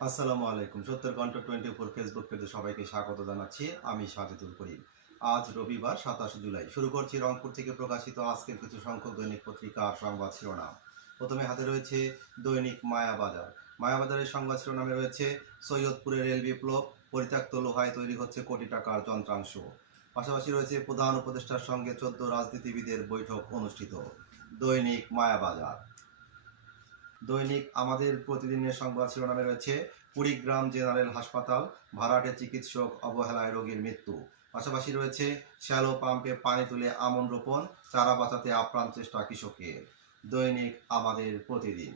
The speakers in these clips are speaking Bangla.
আসসালামু আলাইকুম। সত্তর ঘণ্টা টোয়েন্টি ফোর ফেসবুক পেজে সবাইকে স্বাগত জানাচ্ছি। আমি সাজেদুল করিম। আজ রবিবার, সাতাশ জুলাই। শুরু করছি রংপুর থেকে প্রকাশিত আজকের কিছু সংখ্যক দৈনিক পত্রিকা আর সংবাদ শিরোনাম। প্রথমে হাতে রয়েছে দৈনিক মায়াবাজার। মায়াবাজারের সংবাদ শিরোনামে রয়েছে সৈয়দপুরের রেল বিপ্লব, পরিত্যক্ত লোহায় তৈরি হচ্ছে কোটি টাকার যন্ত্রাংশ। পাশাপাশি রয়েছে প্রধান উপদেষ্টার সঙ্গে চোদ্দ রাজনীতিবিদের বৈঠক অনুষ্ঠিত। দৈনিক মায়াবাজার। দৈনিক আমাদের প্রতিদিনের সংবাদ শিরোনামে রয়েছে কুড়িগ্রাম জেনারেল হাসপাতাল, ভাড়াটে চিকিৎসক অবহেলায় রোগীর মৃত্যু। পাশাপাশি রয়েছে শ্যালো পাম্পে পানি তুলে আমন রোপণ, চারা বাঁচাতে আপ্রাণ চেষ্টা কৃষকের। দৈনিক আমাদের প্রতিদিন।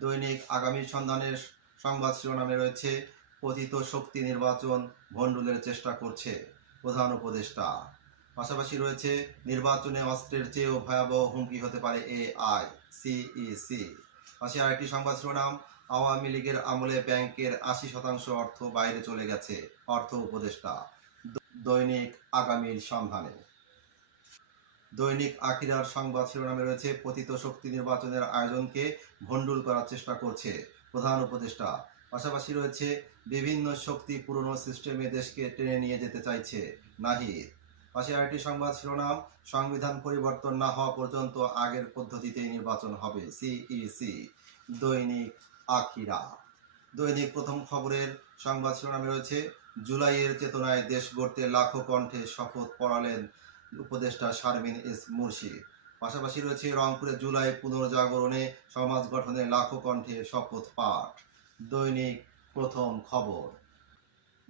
দৈনিক আগামী সন্ধানের সংবাদ শিরোনামে রয়েছে, পতিত শক্তি নির্বাচন ভণ্ডুলের চেষ্টা করছে প্রধান উপদেষ্টা। পাশাপাশি রয়েছে, নির্বাচনে অস্ত্রের চেয়েও ভয়াবহ হুমকি হতে পারে এ আই সিইসি। পাশে আরেকটি সংবাদ শিরোনাম, আওয়ামী লীগের আমলে ব্যাংকের আশি শতাংশ অর্থ বাইরে চলে গেছে, অর্থ উপদেষ্টা। দৈনিক আগামীর সন্ধানে। দৈনিক আকিরার সংবাদ শিরোনামে রয়েছে, পতিত শক্তি নির্বাচনের আয়োজনকে ভণ্ডুল করার চেষ্টা করছে প্রধান উপদেষ্টা। পাশাপাশি রয়েছে, বিভিন্ন শক্তি পুরনো সিস্টেমে দেশকে টেনে নিয়ে যেতে চাইছে নাহিদ। পাশে আরেকটি সংবাদ শিরোনাম, সংবিধান পরিবর্তন না হওয়া পর্যন্ত আগের পদ্ধতিতেই নির্বাচন হবে সিইসি দৈনিক আখিরা। দৈনিক প্রথম খবরের সংবাদ শিরোনামে রয়েছে, জুলাইয়ের চেতনায় দেশ গড়তে লাখো কণ্ঠে শপথ পড়ালেন উপদেষ্টা শারমিন এস মুর্শিদ পাশাপাশি রয়েছে, রংপুরে জুলাই পুনর্জাগরণে সমাজ গঠনে লাখো কণ্ঠে শপথ পাঠ। দৈনিক প্রথম খবর।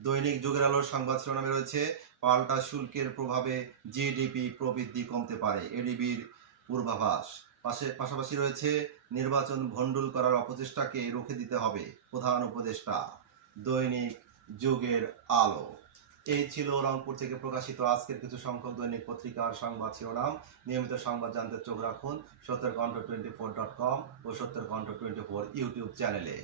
দৈনিক যুগের আলোর সংবাদ শিরোনামে রয়েছে, পাল্টা শুল্কের প্রভাবে জিডিপি প্রবৃদ্ধি কমতে পারে, এডিবির পূর্বাভাস। পাশে, পাশাপাশি রয়েছে, নির্বাচন ভণ্ডুল করার অপচেষ্টাকে রুখে দিতে হবে প্রধান উপদেষ্টা। দৈনিক যুগের আলো। এই ছিল রংপুর থেকে প্রকাশিত আজকের কিছু সংখ্যক দৈনিক পত্রিকার সংবাদ শিরোনাম। নিয়মিত সংবাদ জানতে চোখ রাখুন সত্তর কণ্ঠ টোয়েন্টি ফোর ডট কম ও সত্তর কণ্ঠ টোয়েন্টি ফোর ইউটিউব চ্যানেলে